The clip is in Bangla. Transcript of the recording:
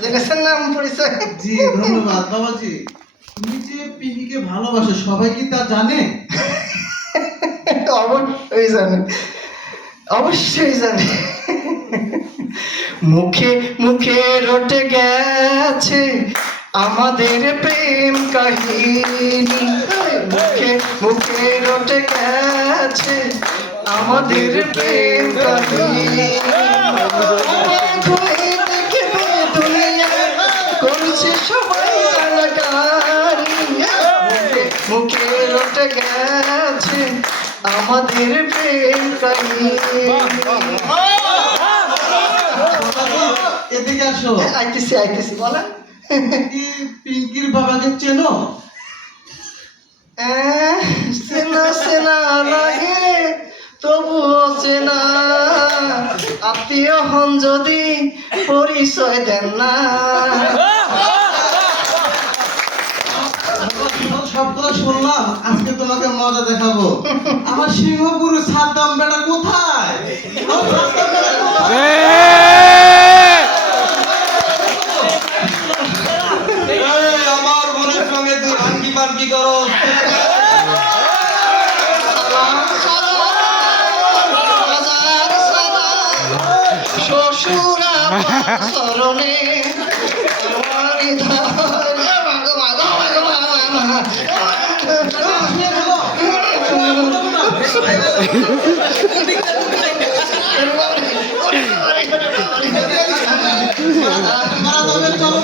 জেনেছেন নাম পরিচয়? জি ধন্যবাদ বাবাজি। তুমি যে পিঙ্কিকে ভালোবাসো সবাই কি তা জানে? অবশ্যই জানে, অবশ্যই জানে। মুখে মুখে রটে গেছে আমাদের প্রেম কাহিনী, মুখে মুখে রটে গেছে আমাদের প্রেম কাহিনী। করছে সবাই জানাকারি, মুখে মুখে রটে গেছে আমাদের প্রেম কাহিনী। এদিকে আসো। আইতেছি আইতেছি, বলেন। কি পিঙ্কির বাবাকে চেনো? চেনা চেনা লাগে তবুও চেনা, আত্মীয় হন যদি পরিচয় দেন না। সব কথা শুনলাম, আজকে তোমাকে মজা দেখাবো। আমার সিংহপুরের সাদ্দাম বেটা কোথায়? আমার বোনের সঙ্গে তুই ভাঙ্গি পাঙ্কি করো। শ্বশুরা শরণে চলো